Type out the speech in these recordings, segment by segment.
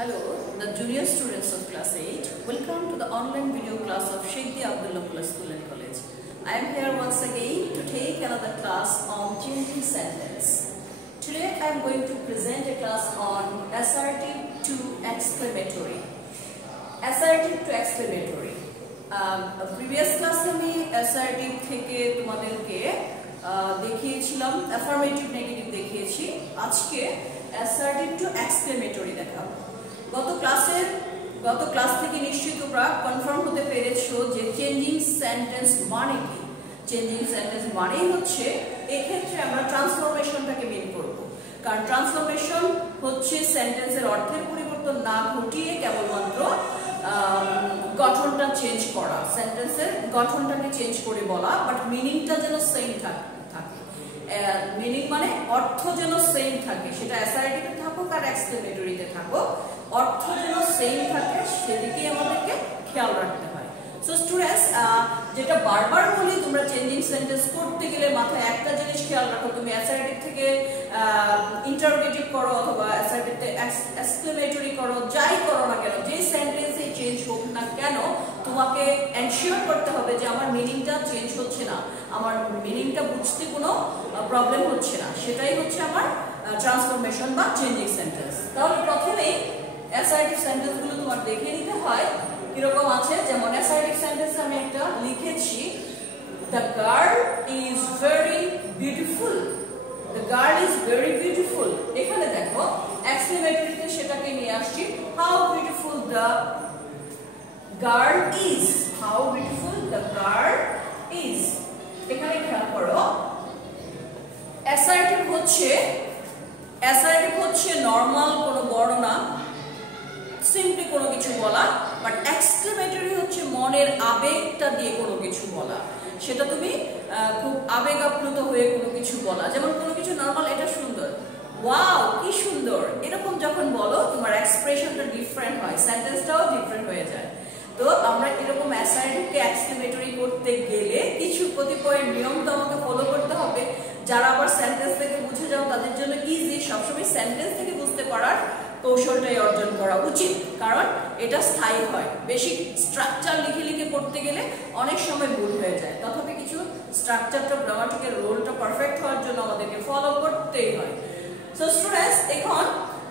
Hello, the junior students of class 8. Welcome to the online video class of Sheikh Abdullah School and College. I am here once again to take another class on changing sentence. Today I am going to present a class on assertive to exclamatory. Assertive to exclamatory. Previous class আমি assertive থেকে তোমাদেরকে দেখিয়েছিলাম, affirmative negative দেখিয়েছি। আজকে assertive to exclamatory দেখাবো। গত class থেকে নিশ্চয়ই তোমরা কনফার্ম হতে পেরেছো যে চেঞ্জিং সেন্টেন্স মানে কি। চেঞ্জিং সেন্টেন্স মানেই হচ্ছে এই ক্ষেত্রে আমরা ট্রান্সফরমেশনটাকে মিন করব, কারণ ট্রান্সফরমেশন হচ্ছে সেন্টেন্সের অর্থের পরিবর্তন না ঘটিয়ে কেবলমাত্র গঠনটা চেঞ্জ করা, সেন্টেন্সের গঠনটাকে চেঞ্জ করে বলা, বাট মিনিংটা যেন সেম থাকে। মিনিং মানে অর্থ যেন সেম থাকে, সেটা অ্যাসার্টিভে থাকুক আর এক্সক্লেমেটরিতে থাকুক, অর্থ যেন সেম থাকে সেদিকে আমাদেরকে খেয়াল রাখতে হয়। সো স্টুডেন্টস, যেটা বারবার বলি, তোমরা চেঞ্জিং সেন্টেন্স করতে গেলে মাথায় একটা জিনিস খেয়াল রাখো, তুমি অ্যাসার্টিভ থেকে ইন্টারোগেটিভ করো অথবা অ্যাসার্টিভ থেকে এক্সক্লেমেটরি করো, যাই করো না কেন, যে সেন্টেন্সে চেঞ্জ হোক না কেন, তোমাকে এনশিওর করতে হবে যে আমার মিনিংটা চেঞ্জ হচ্ছে না, আমার মিনিংটা বুঝতে কোনো প্রবলেম হচ্ছে না, সেটাই হচ্ছে আমার ট্রান্সফরমেশন বা চেঞ্জিং সেন্টেন্স। তাহলে প্রথমেই অ্যাসার্টিভ সেন্টেন্সগুলো তোমার দেখে নিতে হয় কিরকম আছে। যেমন অ্যাসার্টিভ সেন্টেন্স আমি একটা লিখেছি, the girl is very beautiful. The girl is very beautiful. এখানে দেখো এক্সক্লেমেটরিতে সেটাকে নিয়ে আসছি, how beautiful the girl is. How beautiful the girl is. এখানে খেয়াল করো, অ্যাসার্টিভ হচ্ছে নরমাল কোনো বর্ণনা, সিম্পলি কোনো কিছু বলা, বাট এক্সক্লেমেটরি হচ্ছে মনের আবেগটা দিয়ে কোনো কিছু বলা, সেটা তুমি খুব আবেগ আপ্লুত হয়ে কোনো কিছু বলা। যেমন কোনো কিছু নরমাল, এটা সুন্দর, ওয়াও কি সুন্দর, এরকম যখন বলো তোমার এক্সপ্রেশনটা ডিফারেন্ট হয়, সেন্টেন্সটাও ডিফারেন্ট হয়ে যায়। তো আমরা এরকম অ্যাসার্টিভকে এক্সক্লেমেটরি করতে গেলে কিছু কতিপয় নিয়ম তো আমাকে ফলো করতে হবে। যারা আবার সেন্টেন্স থেকে বুঝে যাও তাদের জন্য ইজি, সবসময় সেন্টেন্স থেকে বুঝতে পারার কৌশলটাই অর্জন করা উচিত, কারণ এটা স্থায়ী হয়। বেশি স্ট্রাকচার লিখে লিখে পড়তে গেলে অনেক সময় ভুল হয়ে যায়, তথাপি কিছু স্ট্রাকচারটা, গ্রামাটিক্যাল রোলটা পারফেক্ট হওয়ার জন্য আমাদেরকে ফলো করতেই হয়। সো স্টুডেন্টস, এখন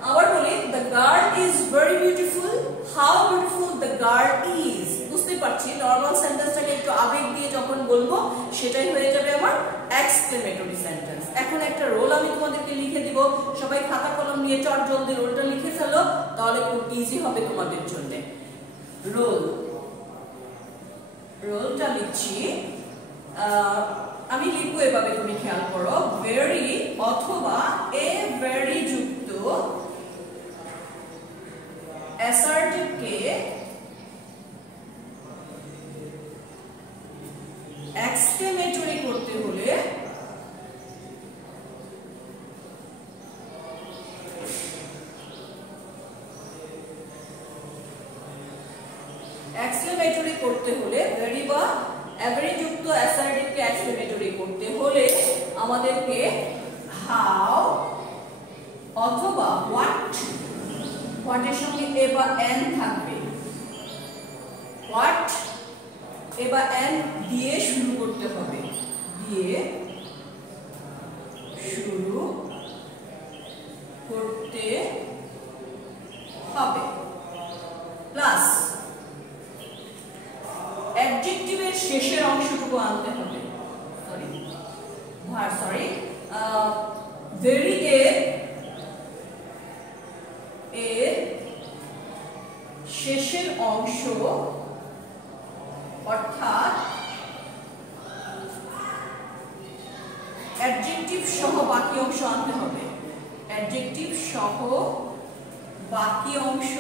আবার বলি, the girl is very beautiful. How beautiful the girl is. বুঝতে পারছি নরমাল সেন্টেন্সটাকে একটু আবেগ দিয়ে যখন বলবো সেটাই হয়ে যাবে আমার এক্সক্লেমেটরি সেন্টেন্স। এখন একটা রোল আমি তোমাদেরকে লিখে দিব, সবাই খাতা কলম নিয়ে চট জলদি রোলটা লিখে ফেলো, তাহলে খুব ইজি হবে তোমাদের জন্য। রোলটা লিখছি, আমি লিখবো এভাবে, তুমি খেয়াল করো, ভেরি অথবা এ ভেরি যুক্ত অ্যাসার্টিভকে এক্সক্লেমেটরি করতে হলে ভেরি বা এভারি যুক্ত অ্যাসার্টিভকে এক্সক্লেমেটরি করতে হলে আমাদেরকে হাউ অথবা হোয়াট, হোয়াটের সঙ্গে এ বা এন থাকবে, হোয়াট এ বা এন দিয়ে শুরু করতে হবে, দিয়ে শুরু করতে হবে, প্লাস অ্যাডজেক্টিভের শেষের অংশটুকু আনতে হবে, ভেরি এর শেষের অংশ, অর্থাৎ অ্যাডজেক্টিভ সহ বাকি অংশ আনতে হবে, অ্যাডজেক্টিভ সহ বাকি অংশ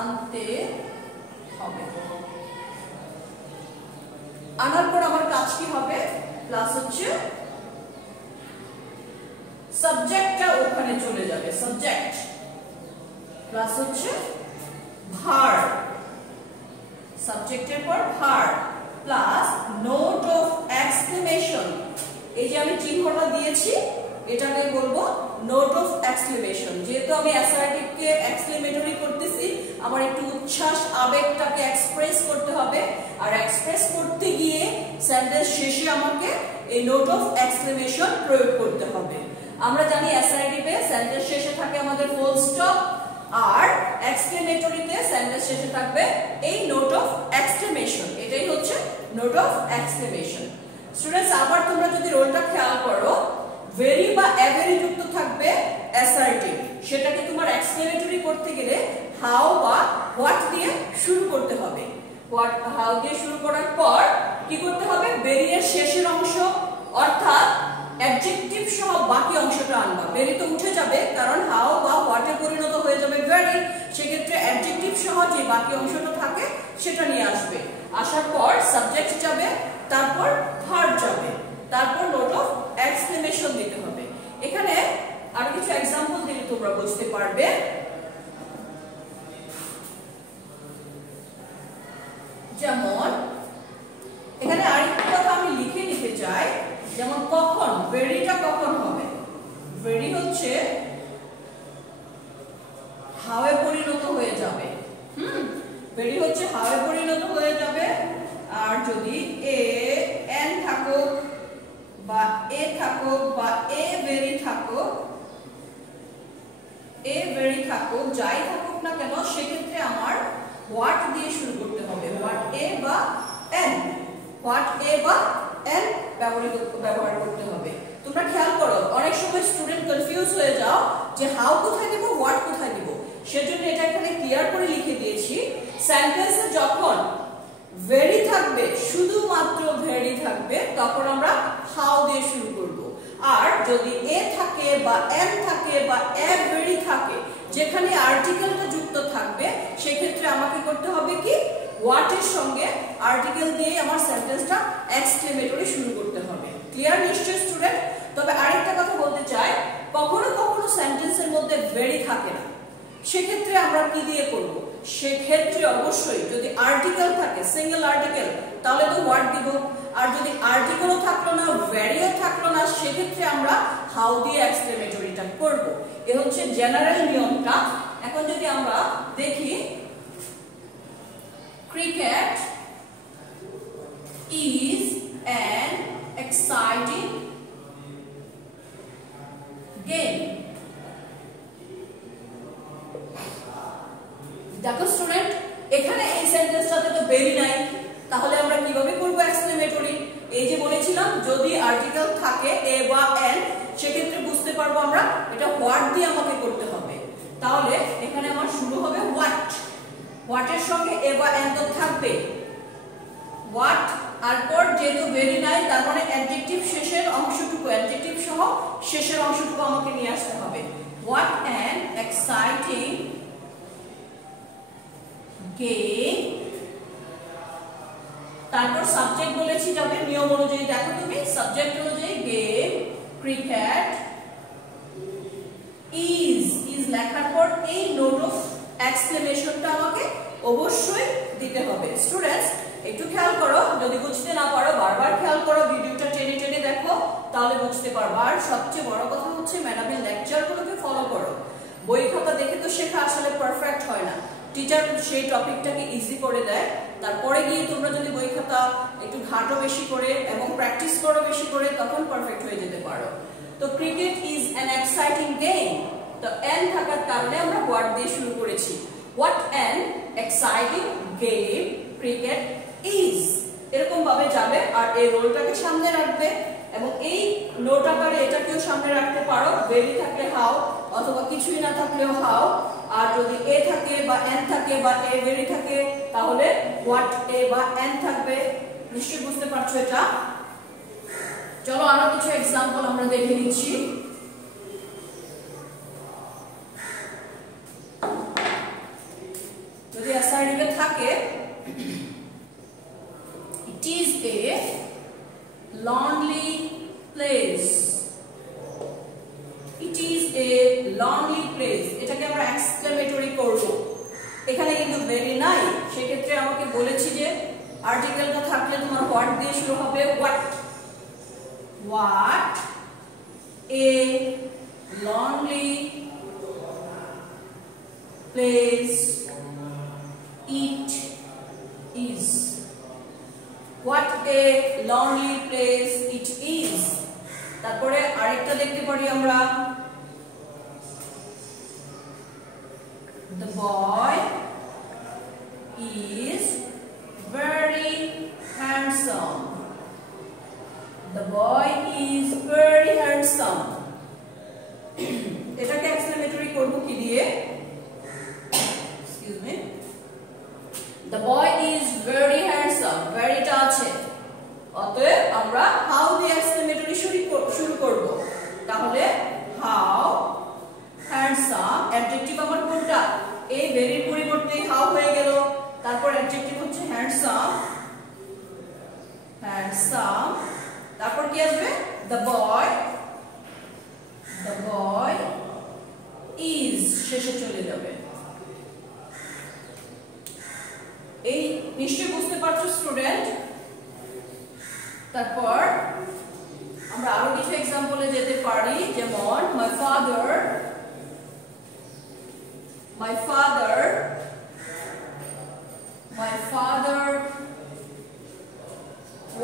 আনতে হবে। আনার পর আমার কাজ কি হবে, প্লাস হচ্ছে সাবজেক্টটা ওখানে চলে যাবে, সাবজেক্ট প্লাস হচ্ছে ভার্ব, সাবজেক্টের পর verb plus note of exclamation. এই যে আমি চিহ্নটা দিয়েছি, এটাকে বলবো নোট অফ এক্সক্লেমেশন। যেহেতু আমি অ্যাসার্টিভ কে এক্সক্লেমেটরি করতেছি, আমার একটু উচ্ছ্বাস আবেগটাকে এক্সপ্রেস করতে হবে, আর এক্সপ্রেস করতে গিয়ে সেন্টেন্স শেষে আমাকে এই নোট অফ এক্সক্লেমেশন প্রয়োগ করতে হবে। আমরা জানি অ্যাসার্টিভে সেন্টেন্স শেষে থাকে আমাদের ফুল স্টপ, আর এক্সক্লেমেটরিতে সেন্টেন্স শেষে থাকবে এই নোট অফ এক্সক্লেমেশন। এটাই হচ্ছে নোট অফ এক্সক্লেমেশন। স্টুডেন্টস, আবার তোমরা যদি রোলটা খেয়াল করো, ভেরি বা এভেরি যুক্ত থাকবে অ্যাসার্টিভ, সেটাকে তোমার এক্সক্লেমেটরি করতে গেলে হাউ বা হোয়াট দিয়ে শুরু করতে হবে। হোয়াট হাউ দিয়ে শুরু করার পর কি করতে হবে, ভেরি এর শেষের অংশ অর্থাৎ অ্যাডজেক্টিভ সহ বাকি অংশটা আনবা। ভেরি তো উঠে যাবে, কারণ হাউ বা হোয়াটে পরিণত হয়ে যাবে ভেরি, সেক্ষেত্রে অ্যাডজেক্টিভ সহ যে বাকি অংশটা থাকে সেটা নিয়ে আসবে। আসার পর সাবজেক্ট যাবে, তারপর ভার্ব যাবে, তারপর নোট অফ এক্সক্লেমেশন দিতে হবে। এখানে আর কিছু एग्जांपल দিলে তোমরা বুঝতে পারবে। যেমন এখানে আরেকটা কথা আমি লিখে নিতে চাই, যেমন কখন, ভেরিটা কখন হবে, ভেরি হচ্ছে হাওয়ে পরিণত হয়ে যাবে। ভেরি হচ্ছে হাওয়ে পরিণত হয়ে যাবে। আর যদি এ এন থাকুক বা এ থাকুক বা এ ভেরি থাকুক, এ ভেরি থাকুক, যাই থাকুক না কেন, সেক্ষেত্রে আমার হোয়াট দিয়ে শুরু করতে হবে। হোয়াট এ বা এন, হোয়াট এ বা এন ব্যবহার করতে হবে। তোমরা খেয়াল করো, অনেক সময় স্টুডেন্ট কনফিউজ হয়ে যাও যে হাউ কোথায় দিব, হোয়াট কোথায় দিব। সেজন্য এটা এখানে ক্লিয়ার করে লিখে দিয়েছি, সেন্টেন্সে যখন ভেরি থাকবে, শুধুমাত্র ভেরি থাকবে, তখন আমরা হাউ দিয়ে শুরু করব। আর যদি এ থাকে বা এন থাকে বা এ ভেরি থাকে, যেখানে আর্টিকেলটা যুক্ত থাকবে, সেক্ষেত্রে আমাকে করতে হবে কি, হোয়াট এর সঙ্গে আর্টিকেল দিয়ে আমার সেন্টেন্সটা এক্সক্লেমেটরি শুরু করতে হবে। ক্লিয়ার নিশ্চয় স্টুডেন্ট? তবে আরেকটা কথা বলতে চাই, কখনো কখনো সেন্টেন্সের মধ্যে ভেরি থাকে না, সেক্ষেত্রে আমরা কি দিয়ে করব, সেক্ষেত্রে অবশ্যই যদি আর্টিকেল থাকে, সিঙ্গেল আর্টিকেল, তাহলে তো হোয়াট দিব। আর যদি আর্টিকেলও থাকলো না, ভেরিও থাকলো না, সেক্ষেত্রে আমরা হাউ দিয়ে এক্সক্লেমেটরিটা করব। এ হচ্ছে জেনারেল নিয়মটা। এখন যদি আমরা দেখি, cricket is an exciting game. দেখো স্টুডেন্ট, এখানে এই সেন্টেন্সটাতে তো ভেরি নাই, তাহলে আমরা কিভাবে করব এক্সক্লেমেটরি? এই যে বলেছিলাম, যদি আর্টিকেল থাকে এ বা এন, সেক্ষেত্রে বুঝতে পারবো আমরা এটা হোয়াট দিয়ে আমাকে করতে হবে। তাহলে এখানে আমার শুরু হবে হোয়াট, হোয়াটের সঙ্গে এ বা এন তো থাকবে, হোয়াট। আর পর যেহেতু ভেরি নাই, তার মানে অ্যাডজেক্টিভ শেষের অংশটুকু, অ্যাডজেক্টিভ সহ শেষের অংশটুকু আমাকে নিয়ে আসতে হবে। What an exciting game. তারপর সাবজেক্ট বলেছি যাবে নিয়ম অনুযায়ী, দেখো তুমি সাবজেক্ট অনুযায়ী গেম, ক্রিকেট, ইজ, ইজ লেখার পর এই নোট অফ এক্সক্লেমেশনটা আমাকে অবশ্যই দিতে হবে। স্টুডেন্টস, একটু খেয়াল করো, যদি বুঝতে না পারো বারবার খেয়াল করো, ভিডিওটা টেনে টেনে দেখো, তাহলে বুঝতে পারবে। আর সবচেয়ে বড় কথা হচ্ছে ম্যাডামের লেকচারগুলোকে ফলো করো। বই খাতা দেখে তো শেখা আসলে পারফেক্ট হয় না, টিচার সেই টপিকটাকে ইজি করে দেয়, তারপরে গিয়ে তোমরা যদি বই খাতা একটু ঘাটো বেশি করে এবং প্র্যাকটিস করো বেশি করে, তখন পারফেক্ট হয়ে যেতে পারো। তো cricket is an exciting game, তো এন থাকার কারণে আমরা হোয়াট দিয়ে শুরু করেছি। What an exciting game cricket is, এরকম ভাবে যাবে। আর এই রোলটাকে সামনে রাখবে এবং এই নোট আকারে এটাকেও সামনে রাখতে পারো। ভেরি থাকলে হাউ, অথবা কিছুই না থাকলেও হাউ। আর যদি এ থাকে বা এন থাকে বা এ ভেরি থাকে, তাহলে হোয়াট এ বা এন থাকবে। নিশ্চয়ই বুঝতে পারছো এটা? চলো আরো কিছু এক্সাম্পল আমরা দেখে নিচ্ছি। যদি অ্যাসাইডিকে থাকে, it is a lonely place, it is a lonely place, এটাকে আমরা এক্সক্লেমেটরি করব। এখানে কিন্তু ভেরি নাই, সেক্ষেত্রে আমাকে বলেছি যে আর্টিকেলটা থাকলে তোমার হোয়াট দিয়ে শুরু হবে, what, what a lonely place it is. What a lonely place it is. তারপরে আরেকটা দেখতে পারি আমরা, the boy is very handsome. The boy is very handsome. এটাকে এক্সক্লেমেটরি করব কি দিয়ে? Excuse me. The boy is very handsome. Very টা আছে, অতএব আমরা how দিয়ে এক্সক্লেমেটরি শুরু করব। তাহলে how handsome, অ্যাডজেক্টিভ আমার কোনটা? এ ভেরির পরিবর্তে how হয়ে গেল, তারপর অ্যাডজেক্টিভ হচ্ছে handsome, handsome, তারপর কি আসবে? the boy is, শেষে চলে যাবে। এই নিশ্চয়ই বুঝতে পারছো স্টুডেন্ট। তারপর আমরা আরো কিছু एग्जांपले যেতে পারি, যেমন my father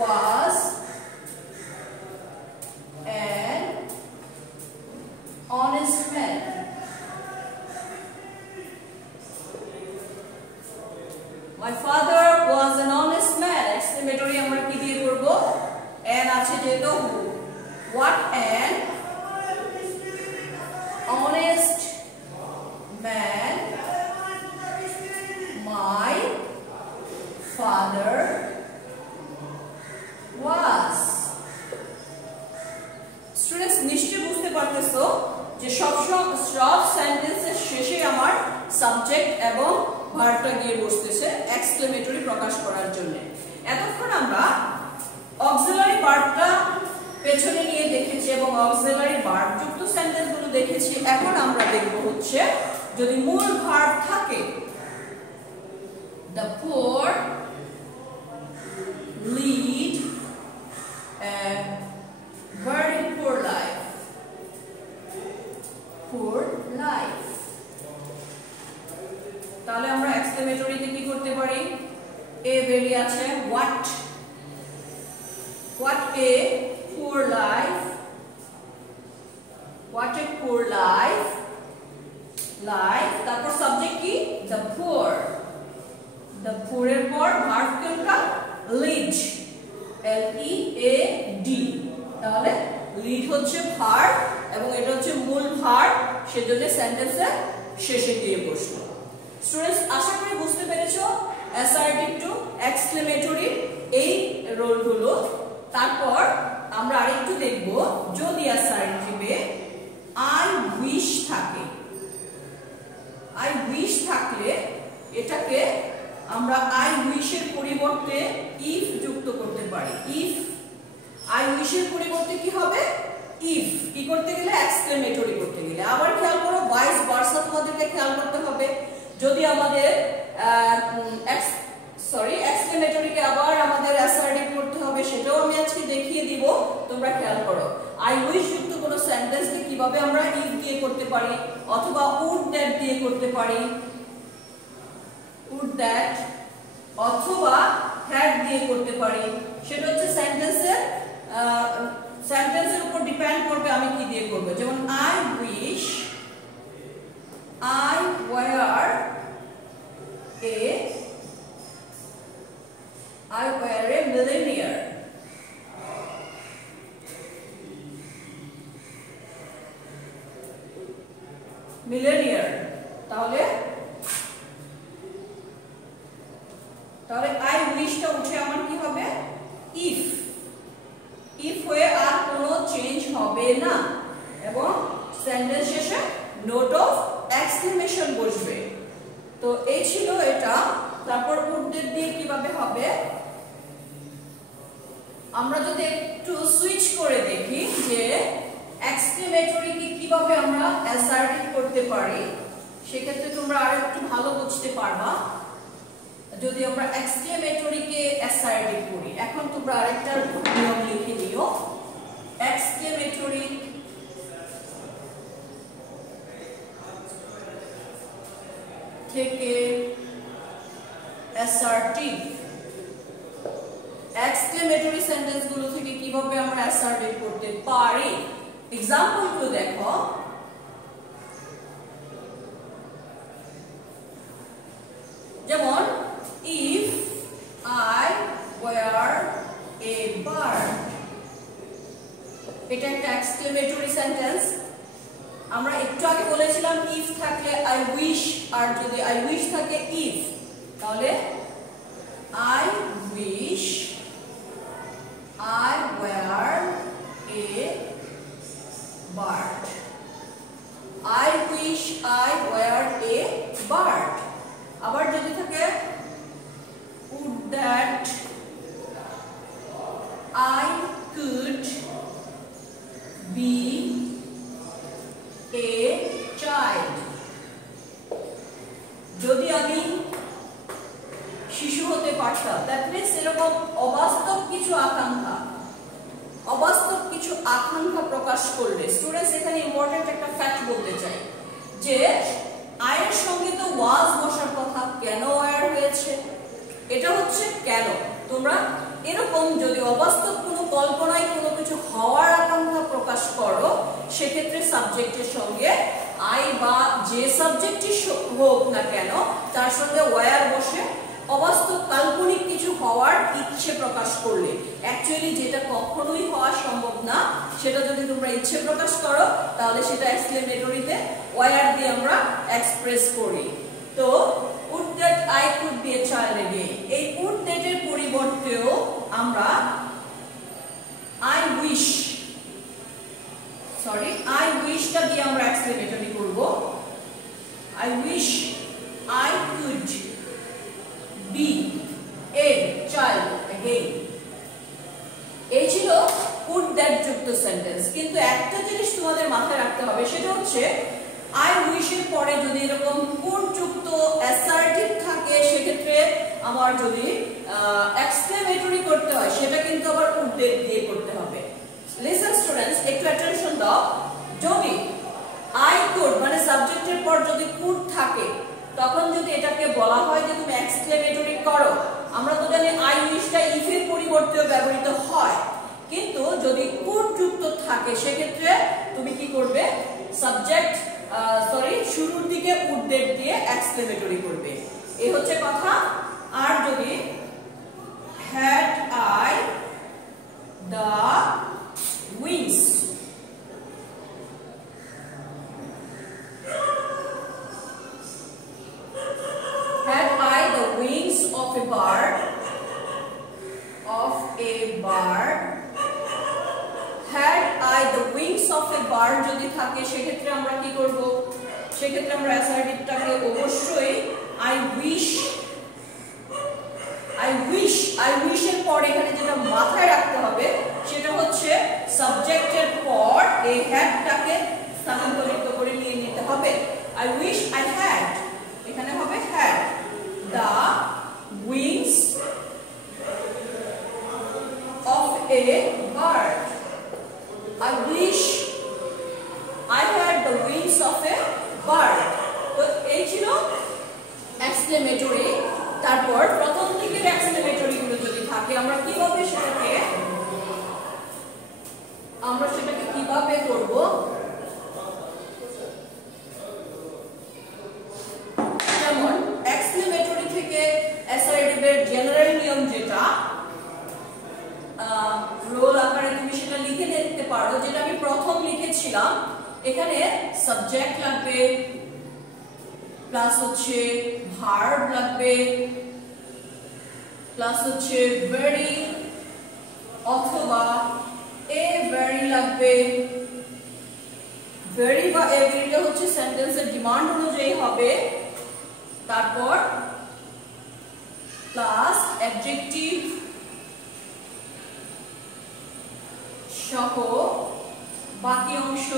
was an honest man. My father was an honest man. Exclamatory আমরা কি দিয়ে করব? an আছে যেহেতু who. What an honest man my father was. Students নিশ্চয়ই বুঝতে পারতেছো যে সব সেন্টেন্সের শেষে আমার সাবজেক্ট এবং ভার্বটা গিয়ে বসতেছে এক্সক্লেমেটরি প্রকাশ করার জন্য। এতক্ষণ আমরা অক্সিলারি ভার্বটা পেছনে নিয়ে দেখেছি এবং অক্সিলারি ভার্ব যুক্ত সেন্টেন্সগুলো দেখেছি। এখন আমরা দেখব হচ্ছে যদি মূল ভার্ব থাকে, the poor lead a very poor life. Poor life. তাহলে আমরা এক্সক্লেমেটরিতে কি করতে পারি? এ ভেরি আছে what a poor life, what a poor life, তারপর সাবজেক্ট কি? the poor এর পর ভার্ব কোনটা? lead, L-E-A-D। তাহলে lead হচ্ছে ভার্ব এবং এটা হচ্ছে মূল ভার্ব, সেজন্য সেন্টেন্সের শেষে দিয়ে বসলো। স্টুডেন্টস আশা করি বুঝতে পেরেছো অ্যাসার্টিভ টু এক্সক্লেমেটরি এই রোলগুলো। তারপর আমরা আরেকটু দেখব যদি অ্যাসার্টিভে আই উইশ থাকে, আই উইশ থাকলে এটাকে আমরা আই উইশের পরিবর্তে ইফ যুক্ত করতে পারি। ইফ আই উইশের পরিবর্তে কি হবে? ইফ। কি করতে গেলে? এক্সক্লেমেটরি করতে গেলে। আবার খেয়াল করো ভাইস ভার্সা তোমাদেরকে খেয়াল করতে হবে। যদি আমাদের এক্সক্লেমেটরিকে আবার আমাদের অ্যাসার্টিভ করতে হবে, সেটাও আমি আজকে দেখিয়ে দিব, তোমরা খেয়াল করো। আই উইশ যুক্ত কোনো সেন্টেন্সকে কিভাবে আমরা ইফ দিয়ে করতে পারি অথবা উড দ্যাট দিয়ে করতে পারি, উড দ্যাট অথবা হ্যাড দিয়ে করতে পারি, সেটা হচ্ছে সেন্টেন্সের উপর ডিপেন্ড করবে আমি কি দিয়ে করব। যেমন I wish I were a millionaire. তাহলে I wish টা উঠে আমার কি হবে? if হয়ে আর কোনো চেঞ্জ হবে না এবং সেন্টেন্স শেষে নোট অফ এক্সক্লেমেশন বসবে। তো এই ছিল এটা। তারপর উডদের দিয়ে কিভাবে হবে আমরা যদি একটু সুইচ করে দেখি যে এক্সক্লেমেটরি কে কিভাবে আমরা অ্যাসার্টিভ করতে পারি, সেক্ষেত্রে তোমরা আরেকটু ভালো বুঝতে পারবা যদি আমরা এক্সক্লেমেটরি কে অ্যাসার্টিভ করি। এখন তোমরা আরেকটা নিয়ম লিখে নিও। এক্সক্লেমেটরি থেকে অ্যাসার্টিভ, এক্সক্লেমেটরি সেন্টেন্স গুলো থেকে কিভাবে আমরা অ্যাসার্টিভ করতে পারি এক্সাম্পল গুলো দেখো। যেমন if I were a bird, এটা একটা এক্সক্লেমেটরি সেন্টেন্স। আমরা একটু আগে বলেছিলাম if থাকলে I wish, আর যদি I wish থাকে if, তাহলে I wish I were a bird, I wish I were a bird। আবার যদি থাকে would that I could be a child, যদি আমি শিশু হতে পারতাম। দ্যাট মিন্স এরকম অবাস্তব কিছু আকাঙ্ক্ষা প্রকাশ করলে স্টুডেন্টস এখানে ইম্পর্টেন্ট একটা ফ্যাক্ট বলতে চাই যে আয়ের সঙ্গে তো ওয়াজ বসার কথা, কেন ওয়ার হয়েছে, এটা হচ্ছে কেন। তোমরা এরকম যদি অবাস্তব কোনো কল্পনায় কোনো কিছু হওয়ার আকাঙ্ক্ষা প্রকাশ করো, সেক্ষেত্রে সাবজেক্টের সঙ্গে আই বা যে সাবজেক্টই হোক না কেন তার সঙ্গে ওয়ার বসে অবাস্তব কাল্পনিক কিছু হওয়ার ইচ্ছে প্রকাশ করলে, অ্যাকচুয়ালি যেটা কখনোই হওয়া সম্ভব না, সেটা যদি তোমরা ইচ্ছে প্রকাশ করো তাহলে সেটা এক্সক্লেমেটরিতে ওয়ার দিয়ে আমরা এক্সপ্রেস করি। তো would that I could be a child again, এই would that এর পরিবর্তেও আমরা I wish টা দিয়ে আমরা এক্সক্লেমেটরি করব। I wish I could be a child again, এই ছিল would that যুক্ত সেন্টেন্স। কিন্তু একটা জিনিস তোমাদের মাথায় রাখতে হবে, সেটা হচ্ছে I wish এর পরে যদি এরকম could যুক্ত অ্যাসার্টিভ থাকে, সেক্ষেত্রে আমার যদি এক্সক্লেমেটরি করতে হয় সেটা কিন্তু আবার would that দিয়ে করতে হবে। লিসেন স্টুডেন্টস, একটু অ্যাটেনশন দাও। যদি I could মানে সাবজেক্টের পর যদি could থাকে, তখন যদি এটাকে বলা হয় যে তুমি এক্সক্লেমেটরি করো, আমরা তো জানি I wish টা if এর পরিবর্তেও ব্যবহৃত হয়, কিন্তু যদি could যুক্ত থাকে সেক্ষেত্রে তুমি কি করবে, সাবজেক্ট শুরুর দিকে would that দিয়ে এক্সক্লেমেটরি করবে, এই হচ্ছে কথা। আর যদি had I the wings, had I the wings of a bird, had I the wings of a bird যদি থাকে, সেক্ষেত্রে আমরা কি করব, সেক্ষেত্রে আমরা অ্যাসার্টিভটাকে অবশ্যই I wish এর পর এখানে যেটা মাথায় রাখতে হবে সেটা হচ্ছে সাবজেক্টের পর এই হ্যাডটাকে স্থানান্তরিত করে নিয়ে নিতে হবে। I wish I had, এখানে হবে had the wings of a bird, I wish I had the wings of a bird। তো এই ছিল এক্সক্লেমেটরি। তারপর প্রথম দিকের এক্সক্লেমেটরি গুলো যদি থাকে, আমরা সেটাকে কিভাবে করব, যেমন এক্সক্লেমেটরি থেকে অ্যাসার্টিভের জেনারেল নিয়ম যেটা রোল আকারে তুমি সেটা লিখে নিতে পারো, যেটা আমি প্রথম লিখেছিলাম। এখানে সাবজেক্ট লাগবে, প্লাস হচ্ছে ভার্ব লাগবে, প্লাস হচ্ছে ভেরি অথবা এ ভেরি লাগবে। ভেরি বা এ ভেরিটা হচ্ছে সেন্টেন্সের ডিমান্ড অনুযায়ী হবে। তারপর প্লাস অ্যাডজেক্টিভ সহ বাকি অংশ,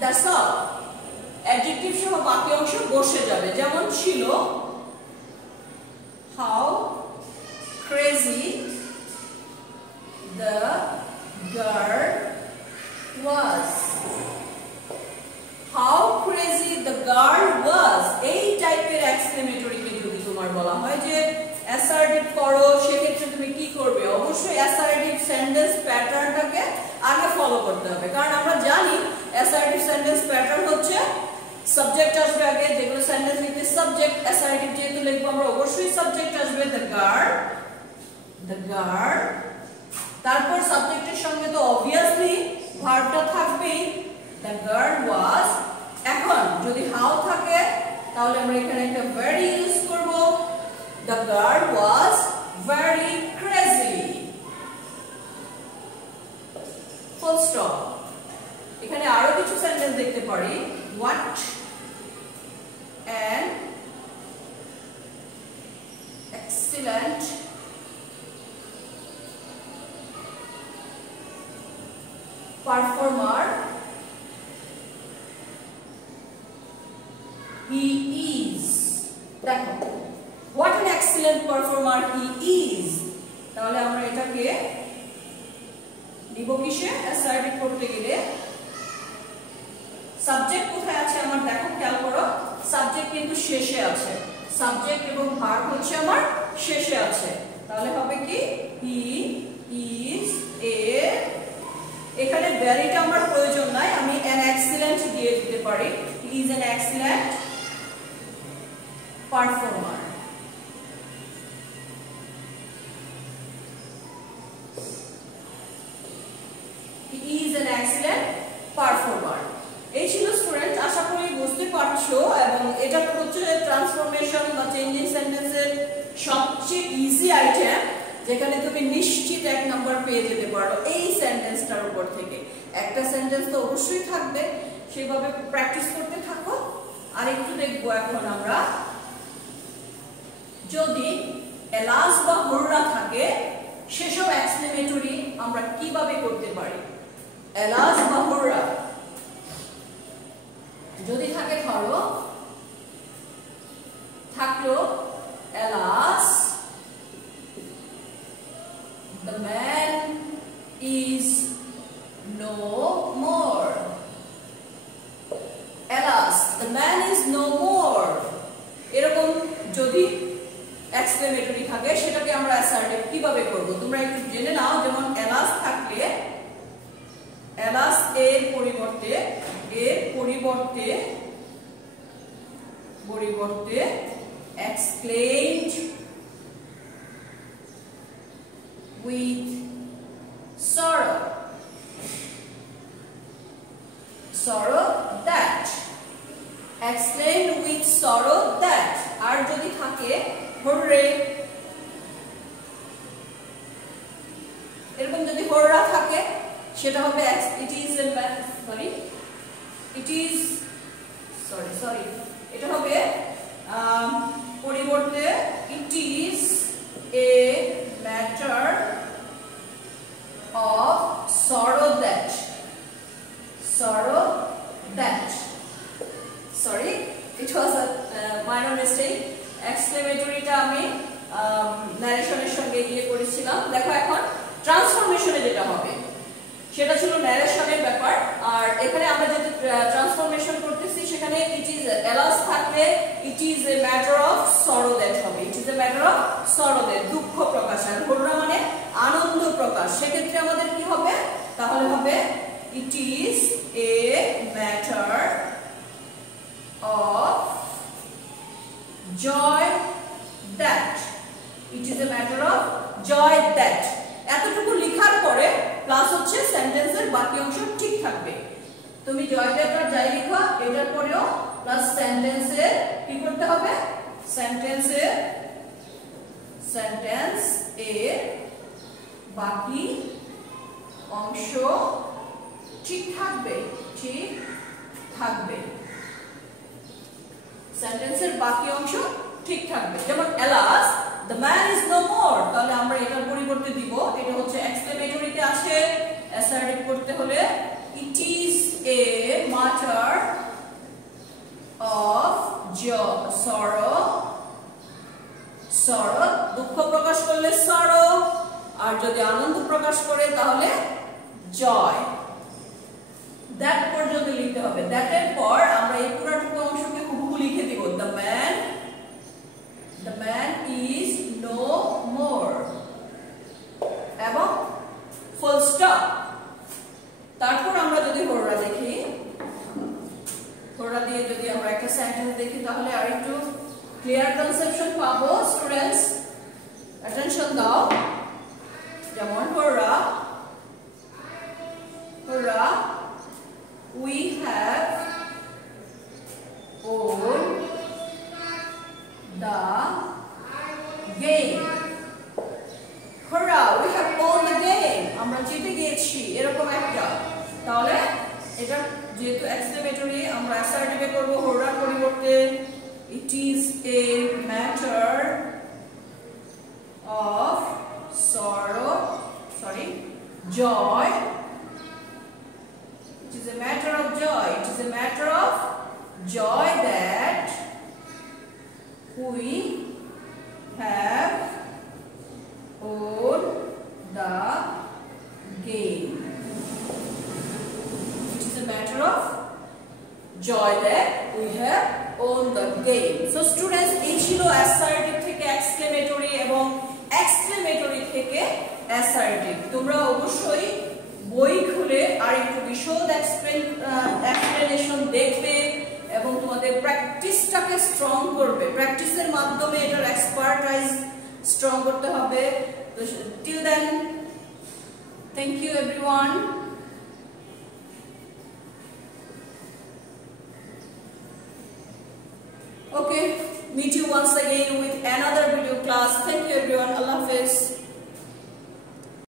দ্যাটস অল। অ্যাডজেক্টিভ সহ বাকি অংশ বসে যাবে। যেমন ছিল how crazy the girl was, girl was, এই টাইপের এক্সক্লেমেটরি কে যদি তোমার বলা হয় যে অ্যাসার্টিভ করো, সেক্ষেত্রে তুমি কি করবে? অবশ্যই অ্যাসার্টিভ সেন্টেন্স প্যাটার্নটাকে আগে ফলো করতে হবে, কারণ আমরা জানি অ্যাসার্টিভ সেন্টেন্স প্যাটার্ন হচ্ছে সাবজেক্ট আসবে আগে, যেগুলো সেন্টেন্স লিখতে সাবজেক্ট, অ্যাসার্টিভ যেহেতু লিখবো আমরা অবশ্যই সাবজেক্ট আসবে the girl, তারপর সাবজেক্টের সঙ্গে তো অবভিয়াসলি ভার্বটা থাকবেই, the girl was। এখন যদি হাউ থাকে তাহলে আমরা এখানে একটা very ইউজ করব, the girl was very crazy, full stop। এখানে আরো কিছু সেন্টেন্স দেখতে পারি, what an excellent performer he is। দেখো what an excellent performer he is, তাহলে আমরা এটাকে দিব কিসে? অ্যাসার্টিভ করতে গেলে সাবজেক্ট কোথায় আছে আমার দেখো, খেয়াল করো, সাবজেক্ট কিন্তু শেষে আছে, সাবজেক্ট এবং ভার্ব হচ্ছে আমার শেষে আছে, তাহলে হবে কি হি ইজ এ, এখানে ভ্যারিটা আমার প্রয়োজন নাই, আমি an excellent দিয়ে দিতে পারি, he is an excellent performer। He is an excellent performer। এই ছিল স্টুডেন্ট, আশা করি বুঝতে পারছো, এবং এটা হচ্ছে ট্রান্সফরমেশন বা চেঞ্জিং সেন্টেন্সের সবচেয়ে ইজি আইটেম, যেখানে তুমি নিশ্চিত 1 নাম্বার পেয়ে যেতে পারো এই সেন্টেন্সটার উপর থেকে। একটা সেন্টেন্স তো অবশ্যই থাকবে, সেভাবে প্র্যাকটিস করতে থাকো। আর একটু দেখবো এখন আমরা, যদি এলাস বা হোররা থাকে সেসব এক্সক্লেমেটরি আমরা কিভাবে করতে পারি। এলাস বা হোররা যদি থাকে, ধরো থাকলো alas the man is no more, alas the man is no more, এরকম যদি এক্সক্লেমেটরি থাকে সেটাকে আমরা অ্যাসার্টিভ কিভাবে করব তোমরা একটু জেনে নাও। যেমন alas থাকলে alas এর পরিবর্তে exclaimed with sorrow that, exclaimed with sorrow that। আর যদি থাকে hooray, এরকম যদি হোররা থাকে সেটা হবে এটা হবে পরিবর্তে it is a matter of sorrow that, sorry it was a minor mistake, এক্সক্লেমেটরিটা আমি ন্যারেশনের সঙ্গে গিয়ে করেছিলাম। দেখো এখন ট্রান্সফরমেশনে যেটা হবে সেটা ছিল ন্যারেশনের ব্যাপার, আর এখানে আমরা যদি ট্রান্সফরমেশন করতেছি সেখানে ইট ইজ এলাস থাকলে it is a matter of sorrow that হবে, it is a matter of sorrow that, দুঃখ প্রকাশ, আর হোররা মানে আনন্দ প্রকাশ। সেক্ষেত্রে আমাদের কি হবে? তাহলে হবে it is a matter of joy that, it is a matter of joy that। এতটুকু লেখার পরে প্লাস হচ্ছে সেন্টেন্সের বাকি অংশ ঠিক থাকবে। তুমি জয় দ্যাট যাই লেখো এটার পরেও প্লাস সেন্টেন্সের কি করতে হবে? সেন্টেন্স এর বাকি অংশ ঠিক থাকবে, সেন্টেন্সের বাকি অংশ ঠিক থাকবে। যেমন alas the man is no more, তাহলে আমরা এটার পরিবর্তে দিব, এটা হচ্ছে এক্সক্লেমেটরিতে আসে, অ্যাসার্টিভ করতে হলে it is a matter of sorrow, দুঃখ প্রকাশ করলে sorrow, আর যদি আনন্দ প্রকাশ করে তাহলে joy। that পর্যন্ত লিখতে হবে। that এর পর আমরা এই পুরোটুকু অংশকে man is no more এবং ফুল স্টপ। তারপর আমরা যদি হোররা দেখি, হোররা দিয়ে যদি আমরা একটা সেন্টেন্স দেখি তাহলে আরেকটু ক্লিয়ার কনসেপশন পাবো। স্টুডেন্টস অ্যাটেনশন দাও। যেমন হোররা, হোররা we have won the game. Hurrah, we have won the game. আমরা জিতে গিয়েছি এরকম একটা। তাহলে এটা যেহেতু এক্সক্লেমেটরি আমরা অ্যাসার্টিভে করব হোররার পরিবর্তে it is a matter of joy. It is a matter of joy. It is a matter of joy that we have won the game. It is a matter of joy that we have won the game. So students, এই ছিল assertive থেকে exclamatory এবং exclamatory থেকে assertive. তোমরা অবশ্যই বই খুলে আর একটু বিশদ এক্সপ্লেনেশন দেখবে এবং তোমাদের প্র্যাকটিসটাকে স্ট্রং করবে। প্র্যাকটিসের মাধ্যমে এটার এক্সপার্টাইজ স্ট্রং করতে হবে। তো till then, thank you everyone. Okay, meet you once again with another video class. Thank you.